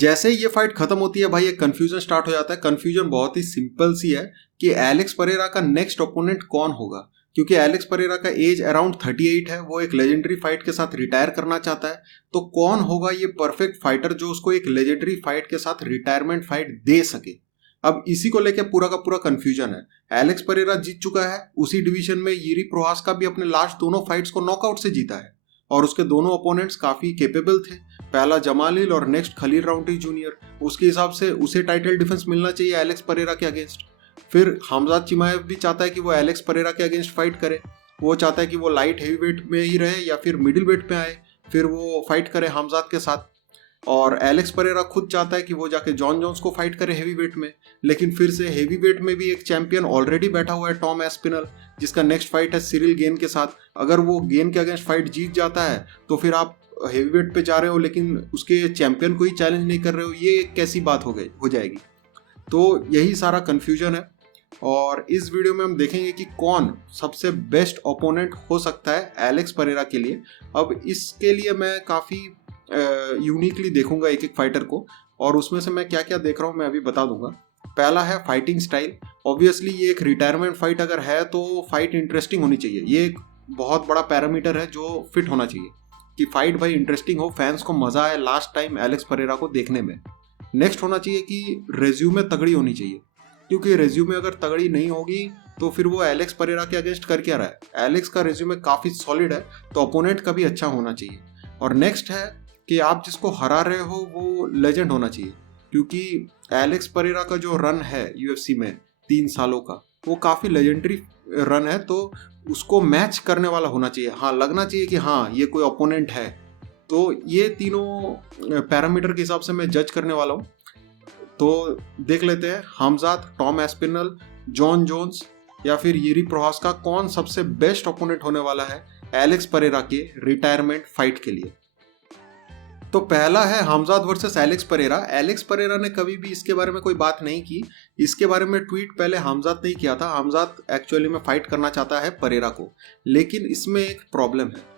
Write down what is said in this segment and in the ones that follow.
जैसे ही ये फाइट खत्म होती है भाई एक कंफ्यूजन स्टार्ट हो जाता है। कंफ्यूजन बहुत ही सिंपल सी है कि एलेक्स परेरा का नेक्स्ट ओपोनेंट कौन होगा, क्योंकि एलेक्स परेरा का एज अराउंड 38 है। वो एक लेजेंडरी फाइट के साथ रिटायर करना चाहता है। तो कौन होगा ये परफेक्ट फाइटर जो उसको एक लेजेंडरी फाइट के साथ रिटायरमेंट फाइट दे सके। अब इसी को लेकर पूरा का पूरा कंफ्यूजन है। एलेक्स परेरा जीत चुका है, उसी डिवीजन में यिरी प्रोहास्का भी अपने लास्ट दोनों फाइट्स को नॉकआउट से जीता है और उसके दोनों ओपोनेंट्स काफी केपेबल थे। पहला जमाल हिल और नेक्स्ट खलील राउंट्री जूनियर। उसके हिसाब से उसे टाइटल डिफेंस मिलना चाहिए एलेक्स परेरा के अगेंस्ट। फिर हमजाद चिमाएव भी चाहता है कि वो एलेक्स परेरा के अगेंस्ट फाइट करे। वो चाहता है कि वो लाइट हेवी वेट में ही रहे या फिर मिडिल वेट में आए, फिर वो फाइट करे हमजाद के साथ। और एलेक्स परेरा खुद चाहता है कि वो जाके जॉन जोन्स को फाइट करे हेवी वेट में। लेकिन फिर से हेवी वेट में भी एक चैंपियन ऑलरेडी बैठा हुआ है, टॉम एस्पिनल, जिसका नेक्स्ट फाइट है सिरिल गेन के साथ। अगर वो गेन के अगेंस्ट फाइट जीत जाता है तो फिर आप हेवी वेट पे जा रहे हो लेकिन उसके चैंपियन को ही चैलेंज नहीं कर रहे हो, ये कैसी बात हो जाएगी। तो यही सारा कंफ्यूजन है और इस वीडियो में हम देखेंगे कि कौन सबसे बेस्ट ओपोनेंट हो सकता है एलेक्स परेरा के लिए। अब इसके लिए मैं काफ़ी यूनिकली देखूंगा एक एक फाइटर को, और उसमें से मैं क्या क्या देख रहा हूँ मैं अभी बता दूंगा। पहला है फाइटिंग स्टाइल। ऑब्वियसली ये एक रिटायरमेंट फाइट अगर है तो फाइट इंटरेस्टिंग होनी चाहिए। ये एक बहुत बड़ा पैरामीटर है जो फिट होना चाहिए कि फाइट भाई इंटरेस्टिंग हो, फैंस को मजा आए लास्ट टाइम एलेक्स परेरा को देखने में। नेक्स्ट होना चाहिए कि रेज्यूमे तगड़ी होनी चाहिए, क्योंकि रेज्यूमे अगर तगड़ी नहीं होगी तो फिर वो एलेक्स परेरा के अगेंस्ट कर क्या रहा है। एलेक्स का रेज्यूमे काफ़ी सॉलिड है तो अपोनेंट का भी अच्छा होना चाहिए। और नेक्स्ट है कि आप जिसको हरा रहे हो वो लेजेंड होना चाहिए, क्योंकि एलेक्स परेरा का जो रन है यूएफसी में 3 सालों का वो काफ़ी लेजेंडरी रन है। तो उसको मैच करने वाला होना चाहिए। हाँ, लगना चाहिए कि हाँ ये कोई ओपोनेंट है। तो ये तीनों पैरामीटर के हिसाब से मैं जज करने वाला हूँ। तो देख लेते हैं Hamzat, Tom Aspinall, Jon Jones या फिर यिरी प्रोहास्का कौन सबसे बेस्ट ओपोनेंट होने वाला है एलेक्स परेरा के रिटायरमेंट फाइट के लिए। तो पहला है Hamzad versus Alex Pereira. Alex Pereira ने कभी भी इसके बारे में कोई बात नहीं की। इसके बारे में ट्वीट पहले हमजाद ने किया था। हमजाद एक्चुअली में फाइट करना चाहता है परेरा को, लेकिन इसमें एक प्रॉब्लम है।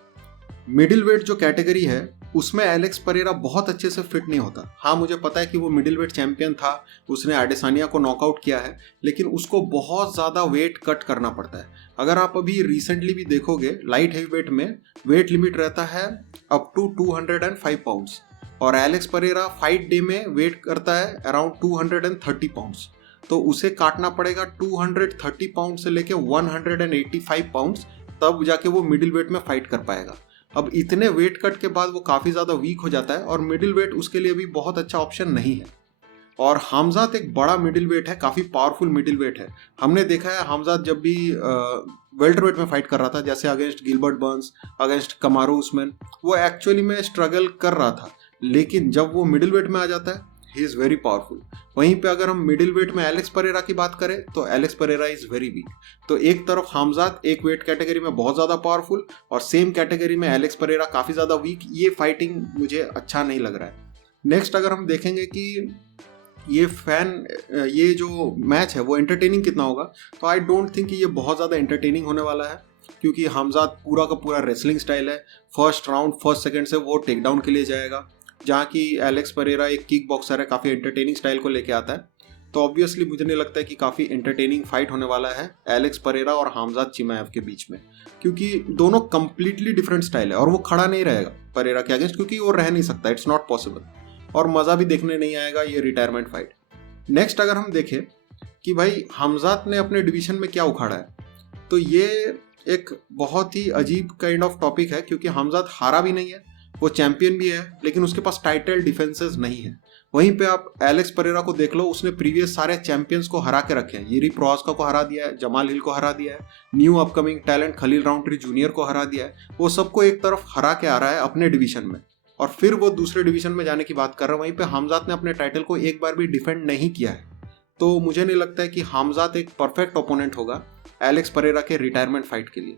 मिडिल वेट जो कैटेगरी है उसमें एलेक्स परेरा बहुत अच्छे से फिट नहीं होता। हाँ, मुझे पता है कि वो मिडिल वेट चैंपियन था, उसने एडेसानिया को नॉकआउट किया है, लेकिन उसको बहुत ज़्यादा वेट कट करना पड़ता है। अगर आप अभी रिसेंटली भी देखोगे लाइट हेवी वेट में वेट लिमिट रहता है अप टू 205 पाउंड्स और एलेक्स परेरा फाइट डे में वेट करता है अराउंड 230 पाउंड्स। तो उसे काटना पड़ेगा 230 पाउंड से लेके 185 पाउंड्स, तब जाके वो मिडिल वेट में फाइट कर पाएगा। अब इतने वेट कट के बाद वो काफ़ी ज़्यादा वीक हो जाता है और मिडिल वेट उसके लिए भी बहुत अच्छा ऑप्शन नहीं है। और हमजाद एक बड़ा मिडिल वेट है, काफ़ी पावरफुल मिडिल वेट है। हमने देखा है हमजाद जब भी वेल्टर वेट में फाइट कर रहा था, जैसे against Gilbert Burns, against कमारू Usman, वो एक्चुअली में स्ट्रगल कर रहा था। लेकिन जब वो मिडिल वेट में आ जाता है ही इज़ वेरी पावरफुल। वहीं पे अगर हम मिडिल वेट में एलेक्स परेरा की बात करें तो Alex Pereira is very weak. तो एक तरफ हमजाद एक वेट कैटेगरी में बहुत ज़्यादा पावरफुल और सेम कैटेगरी में एलेक्स परेरा काफ़ी ज़्यादा वीक। ये फाइटिंग मुझे अच्छा नहीं लग रहा है। नेक्स्ट अगर हम देखेंगे कि ये जो मैच है वो एंटरटेनिंग कितना होगा, तो आई डोंट थिंक कि ये बहुत ज़्यादा एंटरटेनिंग होने वाला है, क्योंकि हमजाद पूरा का पूरा रेसलिंग स्टाइल है। फर्स्ट राउंड फर्स्ट सेकंड से वो टेक डाउन के लिए जाएगा, जहाँ की एलेक्स परेरा एक किक बॉक्सर है, काफ़ी एंटरटेनिंग स्टाइल को लेके आता है। तो ऑब्वियसली मुझे नहीं लगता है कि काफ़ी एंटरटेनिंग फाइट होने वाला है एलेक्स परेरा और हमजाद चिमाएव के बीच में, क्योंकि दोनों कंप्लीटली डिफरेंट स्टाइल है और वो खड़ा नहीं रहेगा परेरा के अगेंस्ट, क्योंकि वो रह नहीं सकता, इट्स नॉट पॉसिबल, और मज़ा भी देखने नहीं आएगा ये रिटायरमेंट फाइट। नेक्स्ट अगर हम देखें कि भाई हमजाद ने अपने डिवीजन में क्या उखाड़ा है, तो ये एक बहुत ही अजीब काइंड ऑफ टॉपिक है, क्योंकि हमजाद हारा भी नहीं है, वो चैंपियन भी है, लेकिन उसके पास टाइटल डिफेंसेस नहीं है। वहीं पे आप एलेक्स परेरा को देख लो, उसने प्रीवियस सारे चैंपियंस को हरा के रखे हैं। यिरी प्रोहास्का को हरा दिया है, जमाल हिल को हरा दिया है, new upcoming talent Khalil Rountree Junior को हरा दिया है। वो सबको एक तरफ हरा के आ रहा है अपने डिवीजन में, और फिर वो दूसरे डिवीजन में जाने की बात कर रहा है। वहीं पे हमजाद ने अपने टाइटल को एक बार भी डिफेंड नहीं किया है। तो मुझे नहीं लगता है कि हमजाद एक परफेक्ट ओपोनेंट होगा एलेक्स परेरा के रिटायरमेंट फाइट के लिए,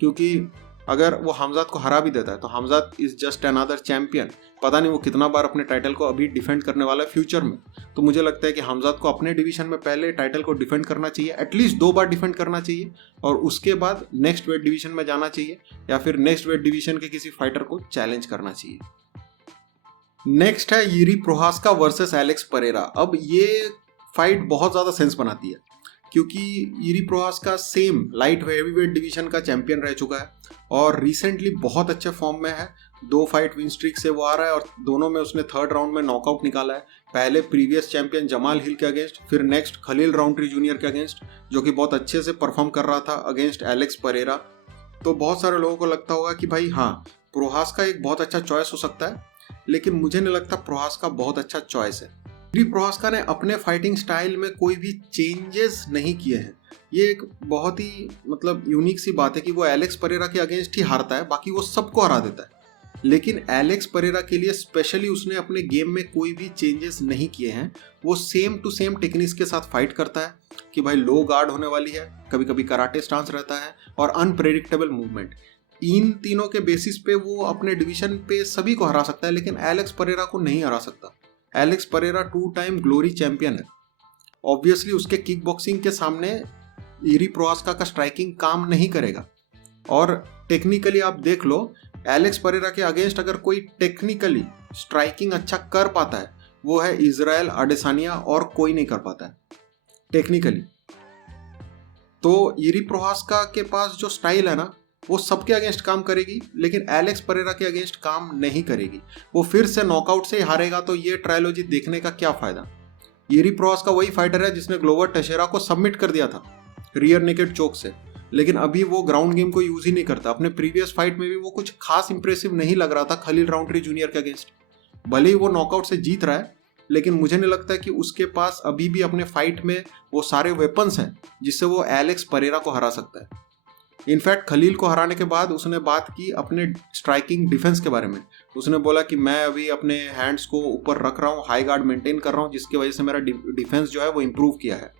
क्योंकि अगर वो हमजाद को हरा भी देता है तो Hamzad is just another champion. पता नहीं वो कितना बार अपने टाइटल को अभी डिफेंड करने वाला है फ्यूचर में। तो मुझे लगता है कि हमजाद को अपने डिवीजन में पहले टाइटल को डिफेंड करना चाहिए, एटलीस्ट 2 बार डिफेंड करना चाहिए, और उसके बाद नेक्स्ट वेट डिवीजन में जाना चाहिए या फिर नेक्स्ट वेट डिवीजन के किसी फाइटर को चैलेंज करना चाहिए। नेक्स्ट है Yuri Prochazka versus Alex Pereira. अब ये फाइट बहुत ज़्यादा सेंस बनाती है क्योंकि Yuri Prochazka same light heavyweight division का चैंपियन रह चुका है और रिसेंटली बहुत अच्छे फॉर्म में है। 2 फाइट विन स्ट्रीक से वो आ रहा है और दोनों में उसने थर्ड राउंड में नॉकआउट निकाला है। पहले प्रीवियस चैंपियन जमाल हिल के अगेंस्ट, फिर नेक्स्ट खलील राउंट्री जूनियर के अगेंस्ट, जो कि बहुत अच्छे से परफॉर्म कर रहा था अगेंस्ट एलेक्स परेरा। तो बहुत सारे लोगों को लगता होगा कि भाई हाँ, प्रोहास्का एक बहुत अच्छा चॉइस हो सकता है, लेकिन मुझे नहीं लगता प्रोहास्का बहुत अच्छा चॉइस है। यूरी प्रोहास्का ने अपने फाइटिंग स्टाइल में कोई भी चेंजेस नहीं किए हैं। ये एक बहुत ही यूनिक सी बात है कि वो एलेक्स परेरा के अगेंस्ट ही हारता है, बाकी वो सबको हरा देता है। लेकिन एलेक्स परेरा के लिए स्पेशली उसने अपने गेम में कोई भी चेंजेस नहीं किए हैं। वो सेम टू सेम टेक्निक्स के साथ फाइट करता है कि भाई लो गार्ड होने वाली है, कभी कभी कराटे स्टांस रहता है और अनप्रेडिक्टेबल मूवमेंट। इन तीनों के बेसिस पे वो अपने डिवीजन पे सभी को हरा सकता है, लेकिन एलेक्स परेरा को नहीं हरा सकता। Alex Pereira 2 time glory champion है। ऑब्वियसली उसके किक बॉक्सिंग के सामने यूरी प्रोहास्का का स्ट्राइकिंग काम नहीं करेगा। और टेक्निकली आप देख लो, एलेक्स परेरा के अगेंस्ट अगर कोई टेक्निकली स्ट्राइकिंग अच्छा कर पाता है वो है इजराइल अडेसानिया, और कोई नहीं कर पाता है टेक्निकली। तो यूरी प्रोहास्का के पास जो स्टाइल है ना, वो सबके अगेंस्ट काम करेगी, लेकिन एलेक्स परेरा के अगेंस्ट काम नहीं करेगी। वो फिर से नॉकआउट से ही हारेगा, तो ये ट्रायलॉजी देखने का क्या फायदा। यूरी प्रोहास्का वही फाइटर है जिसने ग्लोवर टेशेरा को सबमिट कर दिया था रियर नेकेड चोक से, लेकिन अभी वो ग्राउंड गेम को यूज ही नहीं करता। अपने प्रीवियस फाइट में भी वो कुछ खास इंप्रेसिव नहीं लग रहा था खलील राउंट्री जूनियर के अगेंस्ट। भले ही वो नॉकआउट से जीत रहा है, लेकिन मुझे नहीं लगता कि उसके पास अभी भी अपने फाइट में वो सारे वेपन्स हैं जिससे वो एलेक्स परेरा को हरा सकता है। इनफैक्ट खलील को हराने के बाद उसने बात की अपने स्ट्राइकिंग डिफेंस के बारे में। उसने बोला कि मैं अभी अपने हैंड्स को ऊपर रख रहा हूँ, हाई गार्ड मेंटेन कर रहा हूँ, जिसकी वजह से मेरा डिफेंस जो है वो इम्प्रूव किया है।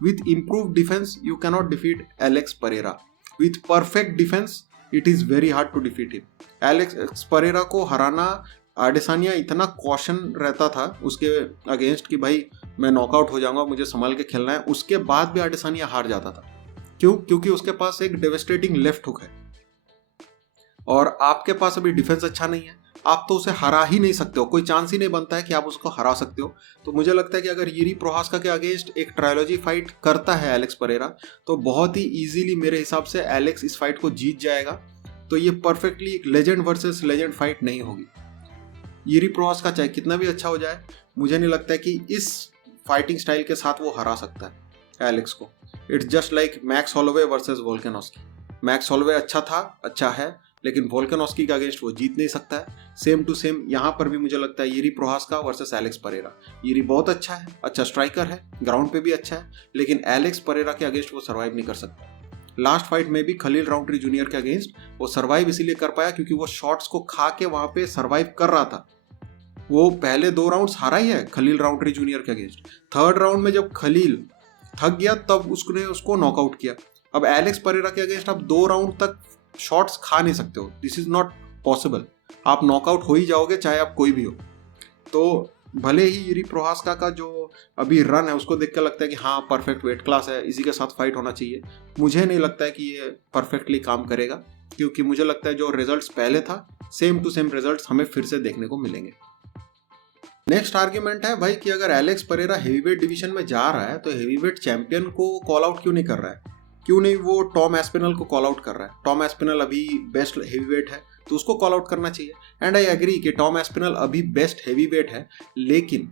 With improved defense, you cannot defeat Alex Pereira. With perfect defense, it is very hard to defeat him. Alex Pereira को हराना अडेसानिया इतना कॉशन रहता था उसके अगेंस्ट कि भाई मैं नॉकआउट हो जाऊंगा, मुझे संभाल के खेलना है। उसके बाद भी अडेसानिया हार जाता था। क्यों? क्योंकि उसके पास एक डेवेस्टेटिंग लेफ्ट हुक है और आपके पास अभी डिफेंस अच्छा नहीं है। आप तो उसे हरा ही नहीं सकते हो, कोई चांस ही नहीं बनता है कि आप उसको हरा सकते हो। तो मुझे लगता है कि अगर यूरी प्रोहास्का के अगेंस्ट एक ट्रायलॉजी फाइट करता है एलेक्स परेरा, तो बहुत ही इजीली मेरे हिसाब से एलेक्स इस फाइट को जीत जाएगा। तो ये परफेक्टली एक लेजेंड वर्सेस लेजेंड फाइट नहीं होगी। यूरी प्रोहास्का चाहे कितना भी अच्छा हो जाए, मुझे नहीं लगता है कि इस फाइटिंग स्टाइल के साथ वो हरा सकता है एलेक्स को। It's just like Max Holloway versus Volkanovski. Max Holloway अच्छा था, अच्छा है, लेकिन वोल्कानोस्की के अगेंस्ट वो जीत नहीं सकता है। सेम टू सेम यहाँ पर भी मुझे लगता है Yuri Prochazka versus Alex Pereira. Yuri बहुत अच्छा है, अच्छा स्ट्राइकर है, ग्राउंड पे भी अच्छा है, लेकिन एलेक्स परेरा के अगेंस्ट वो सर्वाइव नहीं कर सकता। लास्ट फाइट में भी खलील राउंट्री जूनियर के अगेंस्ट वो सर्वाइव इसीलिए कर पाया क्योंकि वो शॉट्स को खा के वहां पे सर्वाइव कर रहा था। वो पहले 2 राउंड्स हारा ही है खलील राउंट्री जूनियर के अगेंस्ट। थर्ड राउंड में जब खलील थक गया तब उसने उसको नॉकआउट किया। अब एलेक्स परेरा के अगेंस्ट आप 2 राउंड तक शॉट्स खा नहीं सकते हो, दिस इज नॉट पॉसिबल। आप नॉकआउट हो ही जाओगे चाहे आप कोई भी हो। तो भले ही यूरी प्रोहास्का का जो अभी रन है उसको देख कर लगता है कि हाँ परफेक्ट वेट क्लास है, इसी के साथ फाइट होना चाहिए, मुझे नहीं लगता है कि ये परफेक्टली काम करेगा, क्योंकि मुझे लगता है जो रिजल्ट्स पहले था सेम टू सेम रिजल्ट्स हमें फिर से देखने को मिलेंगे। नेक्स्ट आर्ग्यूमेंट है भाई कि अगर एलेक्स परेरा हेवीवेट डिवीजन में जा रहा है तो हेवीवेट चैंपियन को कॉल आउट क्यों नहीं कर रहा है, क्यों नहीं वो टॉम एस्पिनल को कॉल आउट कर रहा है। टॉम एस्पिनल अभी बेस्ट हेवीवेट है तो उसको कॉल आउट करना चाहिए। एंड आई एग्री कि टॉम एस्पिनल अभी बेस्ट हेवीवेट है, लेकिन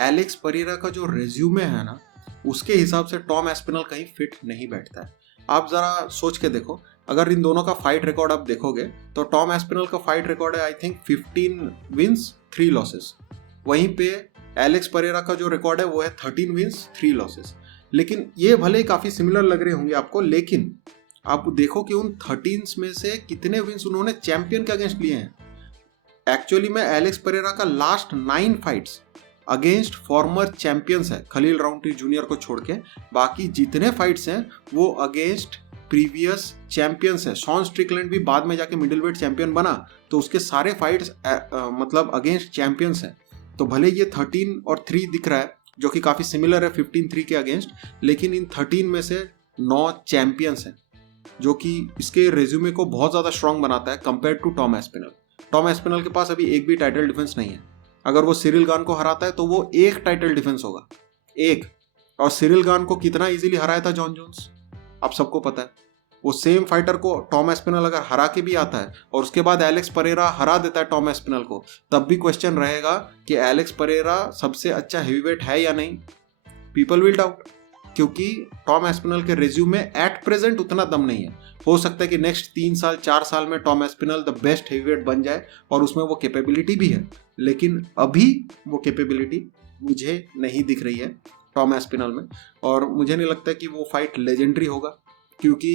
एलेक्स परेरा का जो रेज्यूमे है ना, उसके हिसाब से टॉम एस्पिनल कहीं फिट नहीं बैठता है। आप जरा सोच के देखो, अगर इन दोनों का फाइट रिकॉर्ड आप देखोगे तो टॉम एस्पिनल का फाइट रिकॉर्ड है आई थिंक 15 विंस 3 लॉसेस। वहीं पे एलेक्स परेरा का जो रिकॉर्ड है वो है 13 विंस 3 लॉसेस। लेकिन ये भले ही काफी सिमिलर लग रहे होंगे आपको, लेकिन आप देखो कि उन 13 में से कितने विंस उन्होंने चैंपियन के अगेंस्ट लिए हैं। एक्चुअली में एलेक्स परेरा का last 9 fights against farmer champions है, खलील राउंट्री जूनियर को छोड़ के। बाकी जितने फाइट्स हैं वो अगेंस्ट प्रीवियस चैंपियंस है। शॉन स्ट्रिकलैंड भी बाद में जाके मिडिलवेट चैंपियन बना, तो उसके सारे फाइट्स अगेंस्ट चैंपियंस हैं। तो भले ये 13 और 3 दिख रहा है जो कि काफी सिमिलर है 15-3 के अगेंस्ट, लेकिन इन 13 में से 9 चैंपियंस हैं, जो कि इसके रेज्यूमे को बहुत ज्यादा स्ट्रांग बनाता है compare to Tom Aspinall. Tom Aspinall के पास अभी एक भी टाइटल डिफेंस नहीं है। अगर वो सिरिल गान को हराता है तो वो एक टाइटल डिफेंस होगा, एक। और सिरिल गान को कितना इजीली हराया था जॉन जोन्स, आप सबको पता है। वो सेम फाइटर को टॉम एस्पिनल अगर हरा के भी आता है और उसके बाद एलेक्स परेरा हरा देता है टॉम एस्पिनल को, तब भी क्वेश्चन रहेगा कि एलेक्स परेरा सबसे अच्छा हेवीवेट है या नहीं। पीपल विल डाउट, क्योंकि टॉम एस्पिनल के रिज्यूम में एट प्रेजेंट उतना दम नहीं है। हो सकता है कि नेक्स्ट 3 साल 4 साल में Tom Aspinall the best heavyweight बन जाए और उसमें वो कैपेबिलिटी भी है, लेकिन अभी वो कैपेबिलिटी मुझे नहीं दिख रही है टॉम एस्पिनल में। और मुझे नहीं लगता कि वो फाइट लेजेंडरी होगा, क्योंकि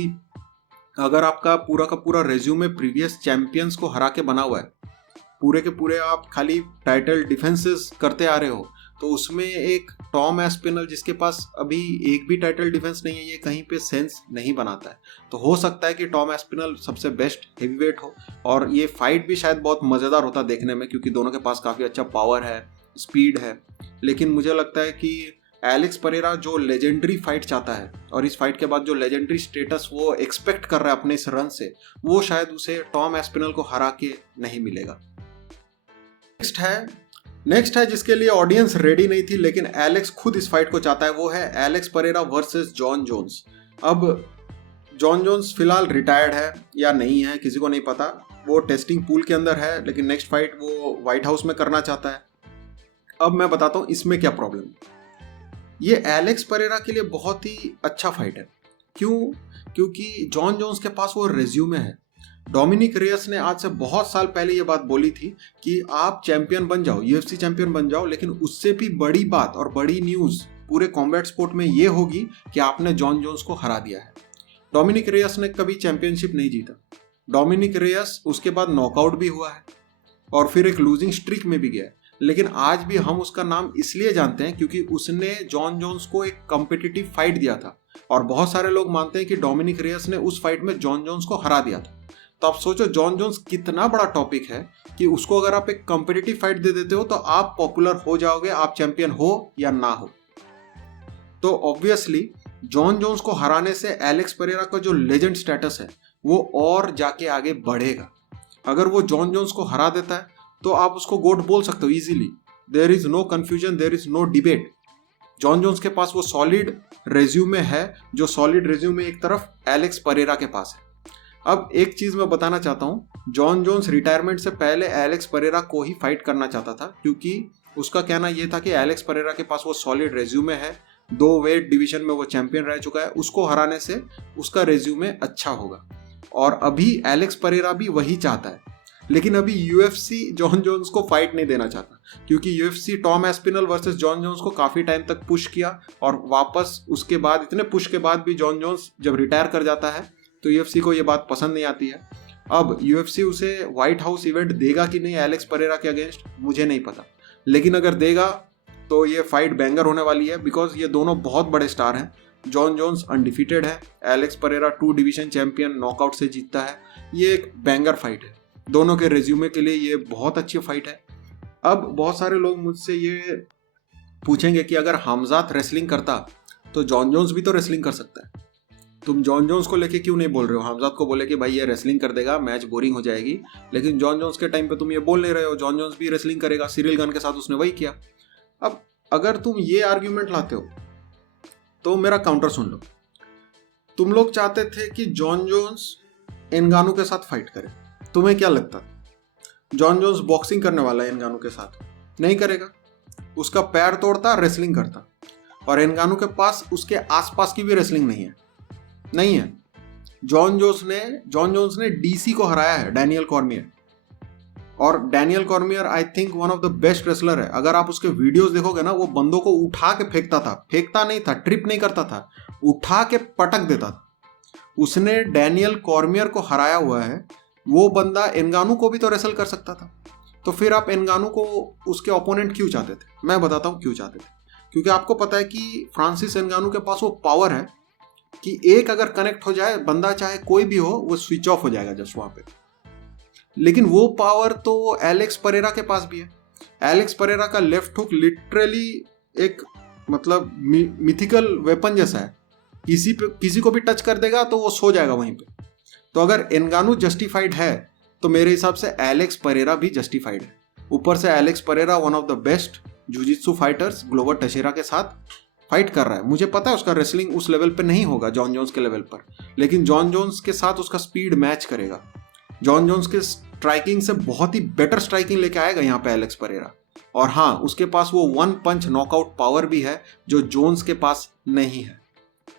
अगर आपका पूरा का पूरा रेज्यूमे प्रीवियस चैंपियंस को हरा के बना हुआ है, पूरे के पूरे आप खाली टाइटल डिफेंसेस करते आ रहे हो, तो उसमें एक टॉम एस्पिनल जिसके पास अभी एक भी टाइटल डिफेंस नहीं है, ये कहीं पे सेंस नहीं बनाता है। तो हो सकता है कि टॉम एस्पिनल सबसे बेस्ट हेवीवेट हो और ये फाइट भी शायद बहुत मज़ेदार होता देखने में, क्योंकि दोनों के पास काफ़ी अच्छा पावर है, स्पीड है। लेकिन मुझे लगता है कि एलेक्स परेरा जो लेजेंडरी फाइट चाहता है और इस फाइट के बाद जो लेजेंडरी स्टेटस वो एक्सपेक्ट कर रहा है अपने इस रन से, वो शायद उसे टॉम एस्पिनल को हरा के नहीं मिलेगा। नेक्स्ट है जिसके लिए ऑडियंस रेडी नहीं थी, लेकिन एलेक्स खुद इस फाइट को चाहता है, वो है Alex Pereira versus Jon Jones. अब जॉन जोन्स फिलहाल रिटायर्ड है या नहीं है किसी को नहीं पता, वो टेस्टिंग पूल के अंदर है, लेकिन नेक्स्ट फाइट वो व्हाइट हाउस में करना चाहता है। अब मैं बताता हूँ इसमें क्या प्रॉब्लम है। ये एलेक्स परेरा के लिए बहुत ही अच्छा फाइट है। क्यों? क्योंकि जॉन जोन्स के पास वो रेज्यूमे है। डोमिनिक रेयस ने आज से बहुत साल पहले ये बात बोली थी कि आप चैंपियन बन जाओ, यूएफसी चैंपियन बन जाओ, लेकिन उससे भी बड़ी बात और बड़ी न्यूज़ पूरे कॉम्बैट स्पोर्ट में ये होगी कि आपने जॉन जोन्स को हरा दिया है। डोमिनिक रेयस ने कभी चैंपियनशिप नहीं जीता। डोमिनिक रेयस उसके बाद नॉकआउट भी हुआ है और फिर एक लूजिंग स्ट्रीक में भी गया है, लेकिन आज भी हम उसका नाम इसलिए जानते हैं क्योंकि उसने जॉन जोन्स को एक कॉम्पिटिटिव फाइट दिया था। और बहुत सारे लोग मानते हैं कि डोमिनिक रेयस ने उस फाइट में जॉन जोन्स को हरा दिया था। तो आप सोचो जॉन जोन्स कितना बड़ा टॉपिक है कि उसको अगर आप एक कॉम्पिटिटिव फाइट दे देते हो तो आप पॉपुलर हो जाओगे, आप चैंपियन हो या ना हो। तो ऑब्वियसली जॉन जोन्स को हराने से एलेक्स परेरा का जो लेजेंड स्टेटस है वो और जाके आगे बढ़ेगा। अगर वो जॉन जोन्स को हरा देता है तो आप उसको गोट बोल सकते हो easily. There is no confusion, there is no debate. Jon Jones के पास वो सॉलिड रेज्यूमे है, जो सॉलिड रेज्यूमे एक तरफ एलेक्स परेरा के पास है। अब एक चीज मैं बताना चाहता हूँ, जॉन जोन्स रिटायरमेंट से पहले एलेक्स परेरा को ही फाइट करना चाहता था, क्योंकि उसका कहना यह था कि एलेक्स परेरा के पास वो सॉलिड रेज्यूमे है, 2 वेट डिवीजन में वो चैंपियन रह चुका है, उसको हराने से उसका रेज्यूमे अच्छा होगा। और अभी एलेक्स परेरा भी वही चाहता है, लेकिन अभी यूएफसी जॉन जोन्स को फाइट नहीं देना चाहता, क्योंकि UFC Tom Aspinall versus Jon Jones को काफी टाइम तक पुश किया और वापस उसके बाद इतने पुश के बाद भी जॉन जोन्स जब रिटायर कर जाता है तो यूएफसी को ये बात पसंद नहीं आती है। अब यूएफसी उसे व्हाइट हाउस इवेंट देगा कि नहीं एलेक्स परेरा के अगेंस्ट मुझे नहीं पता, लेकिन अगर देगा तो ये फाइट बैंगर होने वाली है, बिकॉज ये दोनों बहुत बड़े स्टार हैं। जॉन जोन्स अनडिफीटेड है, Alex Perera 2 division champion knockout से जीतता है। ये एक बैंगर फाइट है, दोनों के रेज्यूमे के लिए ये बहुत अच्छी फाइट है। अब बहुत सारे लोग मुझसे ये पूछेंगे कि अगर हमजात रेसलिंग करता तो जॉन जोन्स भी तो रेसलिंग कर सकता है, तुम जॉन जोन्स को लेके क्यों नहीं बोल रहे हो? हमजात को बोले कि भाई ये रेसलिंग कर देगा, मैच बोरिंग हो जाएगी, लेकिन जॉन जोन्स के टाइम पे तुम ये बोल नहीं रहे हो। जॉन जोन्स भी रेसलिंग करेगा, सिरिल गन के साथ उसने वही किया। अब अगर तुम ये आर्ग्यूमेंट लाते हो तो मेरा काउंटर सुन लो। तुम लोग चाहते थे कि जॉन जोन्स एनगानू के साथ फाइट करे, तुम्हें क्या लगता? जॉन जोन्स बॉक्सिंग करने वाला है एनगानू के साथ? नहीं करेगा, उसका पैर तोड़ता, रेसलिंग करता। और एनगानू के पास उसके आसपास की भी रेसलिंग नहीं है। जॉन जोन्स ने डीसी को हराया है, डैनियल कॉर्मियर, और Daniel Cormier I think one of the best wrestler है। अगर आप उसके वीडियोस देखोगे ना, वो बंदों को उठा के फेंकता नहीं था, ट्रिप नहीं करता था, उठा के पटक देता था। उसने डैनियल कॉर्मियर को हराया हुआ है। वो बंदा एनगानू को भी तो रेसल कर सकता था। तो फिर आप एनगानू को उसके ओपोनेंट क्यों चाहते थे? मैं बताता हूँ क्यों चाहते थे। क्योंकि आपको पता है कि फ्रांसिस एनगानू के पास वो पावर है कि एक अगर कनेक्ट हो जाए बंदा, चाहे कोई भी हो, वो स्विच ऑफ हो जाएगा जस्ट वहां पे। लेकिन वो पावर तो एलेक्स परेरा के पास भी है। एलेक्स परेरा का लेफ्ट हुक लिटरली एक मतलब मिथिकल वेपन जैसा है, किसी को भी टच कर देगा तो वो सो जाएगा वहीं पे। तो अगर एनगानू जस्टिफाइड है तो मेरे हिसाब से एलेक्स परेरा भी जस्टिफाइड है। ऊपर से Alex Pereira one of the best jujitsu fighters Glover Teixeira के साथ फाइट कर रहा है। मुझे पता है उसका रेसलिंग उस लेवल पे नहीं होगा जॉन जोन्स के लेवल पर, लेकिन जॉन जोन्स के साथ उसका स्पीड मैच करेगा। जॉन जोन्स के स्ट्राइकिंग से बहुत ही बेटर स्ट्राइकिंग लेके आएगा यहाँ पे एलेक्स परेरा। और हाँ, उसके पास वो वन पंच नॉकआउट पावर भी है जो जोन्स के पास नहीं है।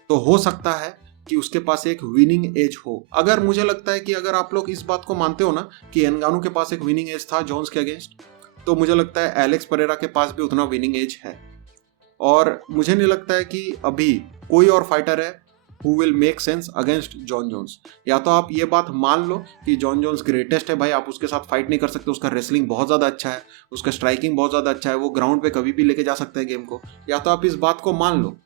तो हो सकता है कि उसके पास एक विनिंग एज हो। अगर मुझे लगता है कि अगर आप लोग इस बात को मानते हो ना कि एनगानू के पास एक विनिंग एज था जोन्स के अगेंस्ट, तो मुझे लगता है एलेक्स परेरा के पास भी उतना विनिंग एज है। और मुझे नहीं लगता है कि अभी कोई और फाइटर है who will make sense against Jon Jones. या तो आप ये बात मान लो कि जॉन जोन्स ग्रेटेस्ट है भाई, आप उसके साथ फाइट नहीं कर सकते, उसका रेसलिंग बहुत ज़्यादा अच्छा है, उसका स्ट्राइकिंग बहुत ज़्यादा अच्छा है, वो ग्राउंड पे कभी भी लेके जा सकता है गेम को। या तो आप इस बात को मान लो,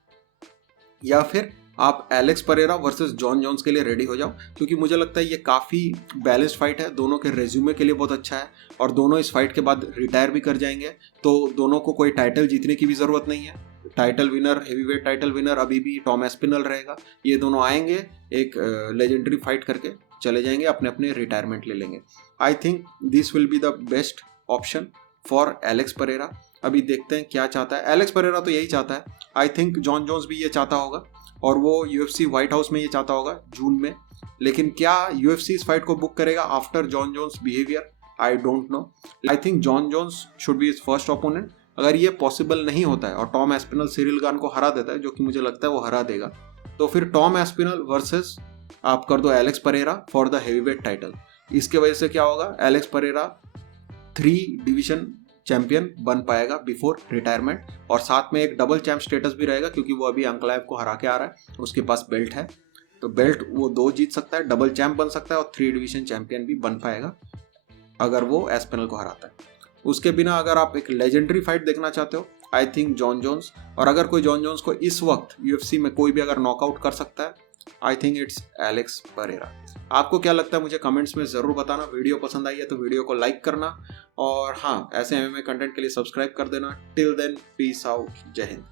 या फिर आप Alex Pereira versus Jon Jones के लिए रेडी हो जाओ, क्योंकि मुझे लगता है ये काफ़ी बैलेंस्ड फाइट है, दोनों के रेज्यूमे के लिए बहुत अच्छा है, और दोनों इस फाइट के बाद रिटायर भी कर जाएंगे। तो दोनों को कोई टाइटल जीतने की भी ज़रूरत नहीं है। Title winner, heavyweight title winner अभी भी टॉम एस्पिनल रहेगा। ये दोनों आएंगे, एक लेजेंडरी फाइट करके चले जाएंगे, अपने अपने रिटायरमेंट ले लेंगे। I think this will be the best option for Alex Pereira. अभी देखते हैं क्या चाहता है एलेक्स परेरा, तो यही चाहता है। आई थिंक जॉन जोन्स भी ये चाहता होगा, और वो यूएफसी व्हाइट हाउस में ये चाहता होगा जून में। लेकिन क्या यूएफसी इस फाइट को बुक करेगा after Jon Jones behaviour? I don't know. I think Jon Jones should be his first opponent. अगर ये पॉसिबल नहीं होता है और टॉम एस्पिनल सिरिल गान को हरा देता है, जो कि मुझे लगता है वो हरा देगा, तो फिर टॉम एस्पिनल वर्सेस आप कर दो Alex Pereira for the heavyweight title. इसके वजह से क्या होगा, एलेक्स परेरा 3 डिवीजन चैंपियन बन पाएगा बिफोर रिटायरमेंट, और साथ में एक डबल चैंप स्टेटस भी रहेगा, क्योंकि वो अभी अंकलाइव को हरा के आ रहा है, उसके पास बेल्ट है। तो बेल्ट वो 2 जीत सकता है, डबल चैंप बन सकता है, और 3 डिवीजन चैंपियन भी बन पाएगा अगर वो एस्पिनल को हराता है। उसके बिना अगर आप एक लेजेंडरी फाइट देखना चाहते हो, आई थिंक जॉन जोन्स। और अगर कोई जॉन जोन्स को इस वक्त यूएफसी में कोई भी अगर नॉकआउट कर सकता है, I think it's Alex Pereira. आपको क्या लगता है मुझे कमेंट्स में ज़रूर बताना। वीडियो पसंद आई है तो वीडियो को लाइक करना, और हाँ, ऐसे एमएमए कंटेंट के लिए सब्सक्राइब कर देना। टिल देन, पीस आउट, जय हिंद।